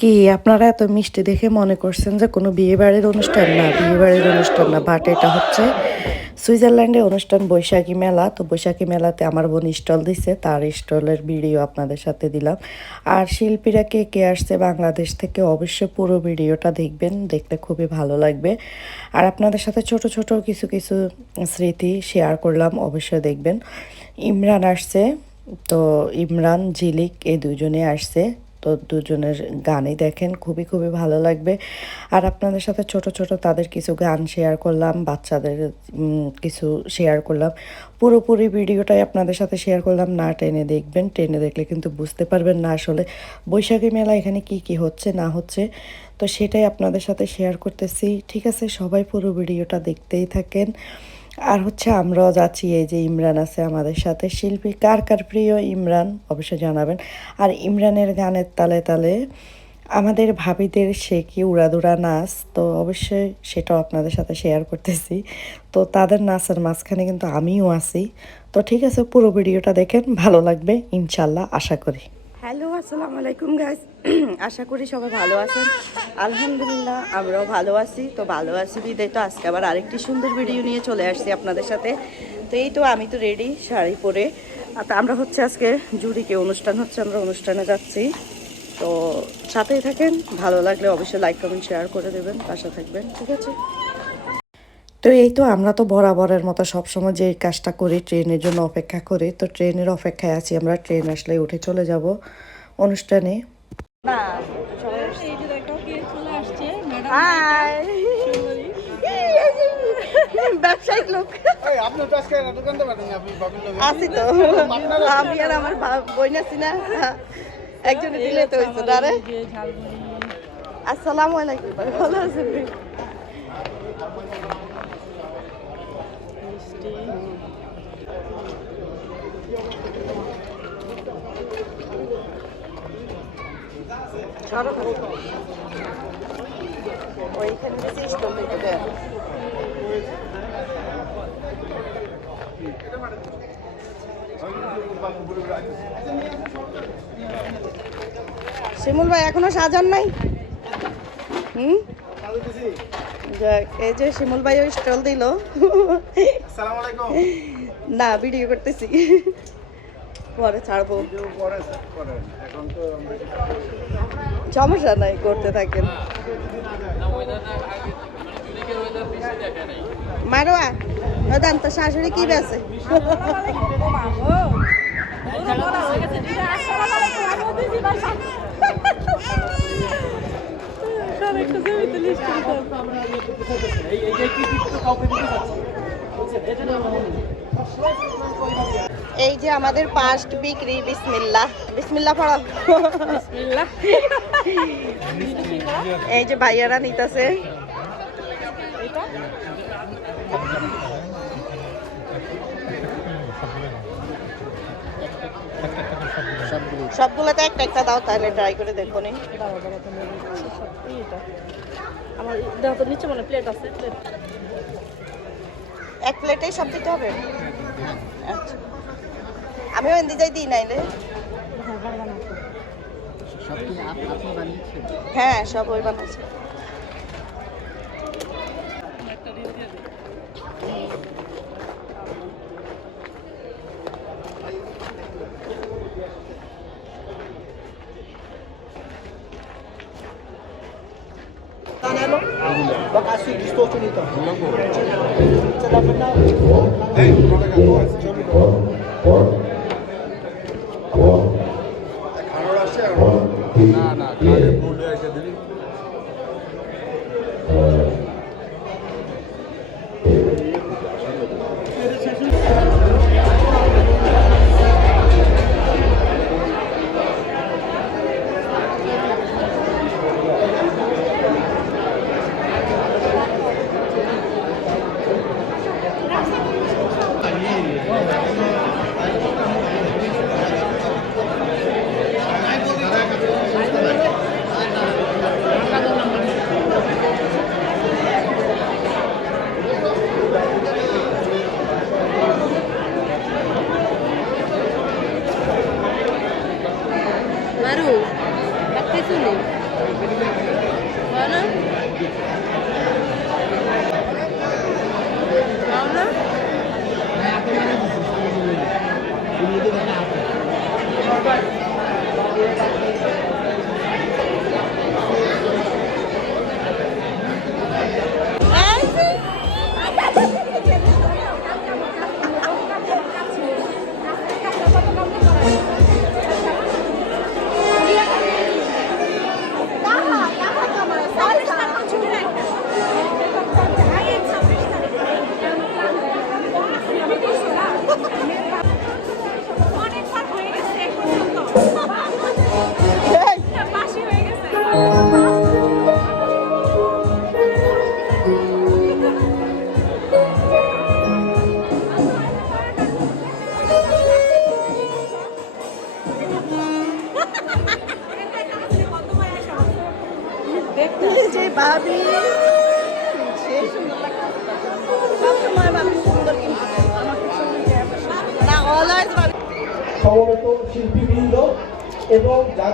কি আপনারা এত মিষ্টি দেখে মনে করছেন যে কোনো বিয়ে বাড়ির অনুষ্ঠান? না বিয়ে বাড়ির অনুষ্ঠান না, বাট এটা হচ্ছে সুইজারল্যান্ডে অনুষ্ঠান, বৈশাখী মেলা। তো বৈশাখী মেলাতে আমার বোন স্টল দিছে, তার স্টলের ভিডিও আপনাদের সাথে দিলাম। আর শিল্পীরা কে কে আসছে বাংলাদেশ থেকে অবশ্যই পুরো ভিডিওটা দেখবেন, দেখতে খুবই ভালো লাগবে। আর আপনাদের সাথে ছোট ছোট কিছু কিছু স্মৃতি শেয়ার করলাম, অবশ্যই দেখবেন। ইমরান আসছে, তো ইমরান ঝিলিক এই দুজনে আসছে। তো দুজনের গানই দেখেন, খুবই খুবই ভালো লাগবে। আর আপনাদের সাথে ছোট ছোট তাদের কিছু গান শেয়ার করলাম, বাচ্চাদের কিছু শেয়ার করলাম। পুরোপুরি ভিডিওটাই আপনাদের সাথে শেয়ার করলাম, না টেনে দেখবেন, টেনে দেখলে কিন্তু বুঝতে পারবেন না আসলে বৈশাখী মেলা এখানে কি কি হচ্ছে, না হচ্ছে। তো সেটাই আপনাদের সাথে শেয়ার করতেছি। ঠিক আছে, সবাই পুরো ভিডিওটা দেখতেই থাকেন। আর হচ্ছে আমরাও যাচ্ছি এই যে ইমরান আছে আমাদের সাথে। শিল্পী কার কার প্রিয়? ইমরান, অবশ্যই জানাবেন। আর ইমরানের গানের তালে তালে আমাদের ভাবিদের সে কি উড়াদুরা নাচ? তো অবশ্যই সেটাও আপনাদের সাথে শেয়ার করতেছি। তো তাদের নাচের মাঝখানে কিন্তু আমিও আছি। তো ঠিক আছে, পুরো ভিডিওটা দেখেন, ভালো লাগবে, ইনশাল্লাহ, আশা করি। হ্যালো, আসসালামু আলাইকুম গাইস আশা করি সবাই ভালো আছেন। আলহামদুলিল্লাহ, আমরাও ভালো আছি। তো ভালো আছি বিদায়। তো আজকে আবার আরেকটি সুন্দর ভিডিও নিয়ে চলে আসছি আপনাদের সাথে। তো এই তো আমি তো রেডি শাড়ি পরে। তা আমরা হচ্ছে আজকে জুড়িকে অনুষ্ঠান হচ্ছে, আমরা অনুষ্ঠানে যাচ্ছি। তো সাথেই থাকেন, ভালো লাগলে অবশ্যই লাইক কমেন্ট শেয়ার করে দেবেন, পাশে থাকবেন, ঠিক আছে? তো এই তো আমরা তো বরাবরের মতো সবসময় যে কাজটা করি ট্রেনের জন্য অপেক্ষা করি। তো ট্রেনের অপেক্ষায় আছি আমরা ট্রেন আসলে উঠে চলে যাব অনুষ্ঠানে। না এই যে দেখো কে চলে আসছে? ম্যাডাম হাই ব্যবসায়িক লোক। এই, আপনি তো আজকে দোকানতে পারেন আপনি বাবির লোক আছি তো। আমি আর আমার বই আছি না। একজনে দিলে তো হয়েছে না রে। যে ঝালমুড়ি। আসসালামু আলাইকুম। ভালো আছেন? ওইখানে শিমুল ভাই এখনও সাজান নাই? হুম? এই যে শিমুল ভাই ওই স্টল দিল। আসসালামু আলাইকুম না ভিডিও করতেছি পরে ছাড়বো কেউ পরে করেন এখন তো সমস্যা নাই করতে থাকেন মারোয়া দান তো শাশুড়ি কি বেছে এই যে আমাদের পাস্ট বিক্রি বিসমিল্লা বিসমিল্লাহ পড়াও এই যে ভাইয়ারা নিতেছে। সবগুলোতে একটা একটা দাও তাহলে ট্রাই করে দেখো নি। আমার নিচে মানে প্লেট আছে প্লেট এক প্লেটেই সব দিতে হবে? আচ্ছা। আমিও এন্দি যাই দিই নাইলে। হ্যাঁ সব ওই বানাইছে। pag-asoy gusto ko nito. Sa dapat na. Hey,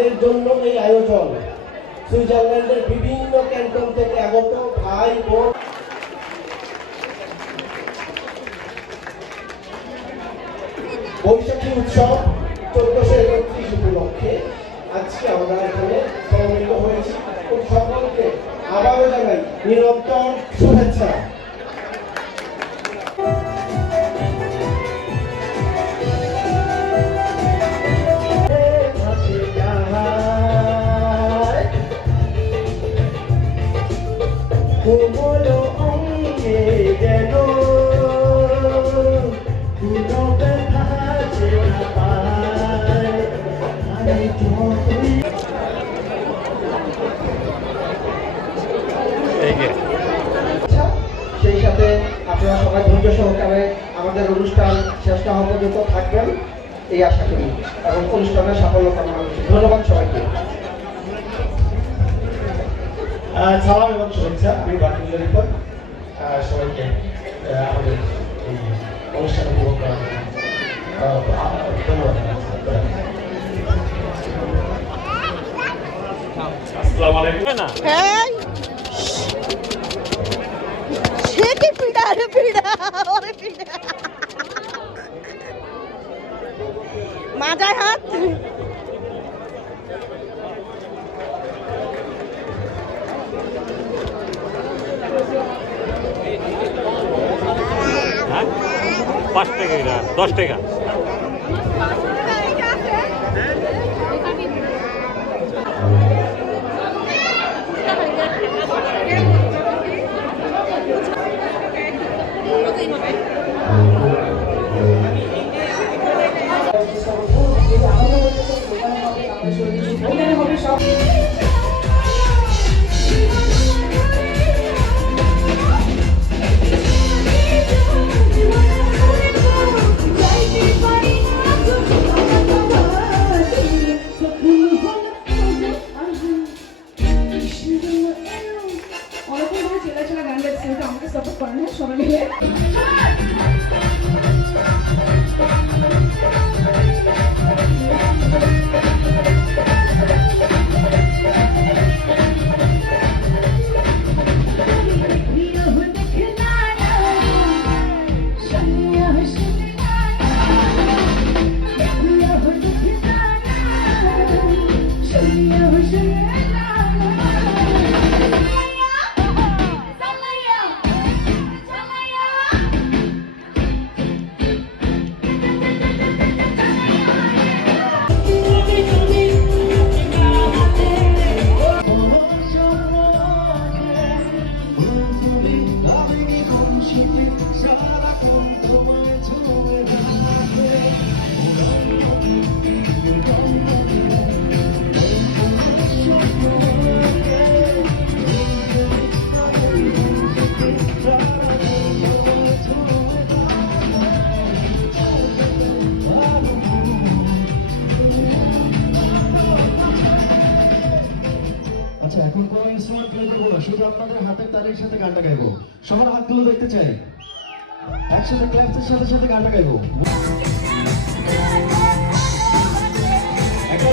যাদের জন্য এই আয়োজন। সুইজারল্যান্ডের বিভিন্ন ক্যান্টন থেকে আগত ভাই বোন। বৈশাখী উৎসব চোদ্দশো একত্রিশ উপলক্ষে আজকে আমরা এখানে সমবেত হয়েছি। সকলকে আবারও জানাই নিরন্তর শুভেচ্ছা। আচ্ছা, সেই সাথে আপনারা সবাই ধৈর্য সহকারে আমাদের অনুষ্ঠান শেষ না হওয়া পর্যন্ত থাকবেন এই আশা করি। এবং অনুষ্ঠানের সাফল্য কামনা করছি। ধন্যবাদ সবাইকে। সালাম এবং শুভেচ্ছা। আমি বাকিগুলোর উপর সবাইকে আমাদের এই অনুষ্ঠান উপভোগ করার জন্য। ধন্যবাদ। আসসালামু আলাইকুম। পাঁচ টাকা দশ টাকা। অনেকদিন হাতের তালির সাথে গানটা গাইবো। সবার হাতগুলো দেখতে চাই। একসাথে ক্লাসের সাথে সাথে গানটা গাইবো। একটা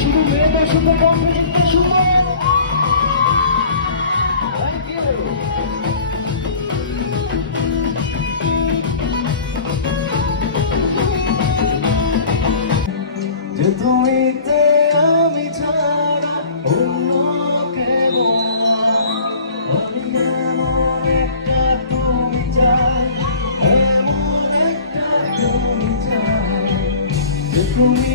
শুধু মেয়েদের শুধু চিৎকার শুনব Thank যে তুমিতে আমি ছাড়া অন্য আমি এমন একটা তুমি চাই, এমন একটা তুমি চাই। যে তুমি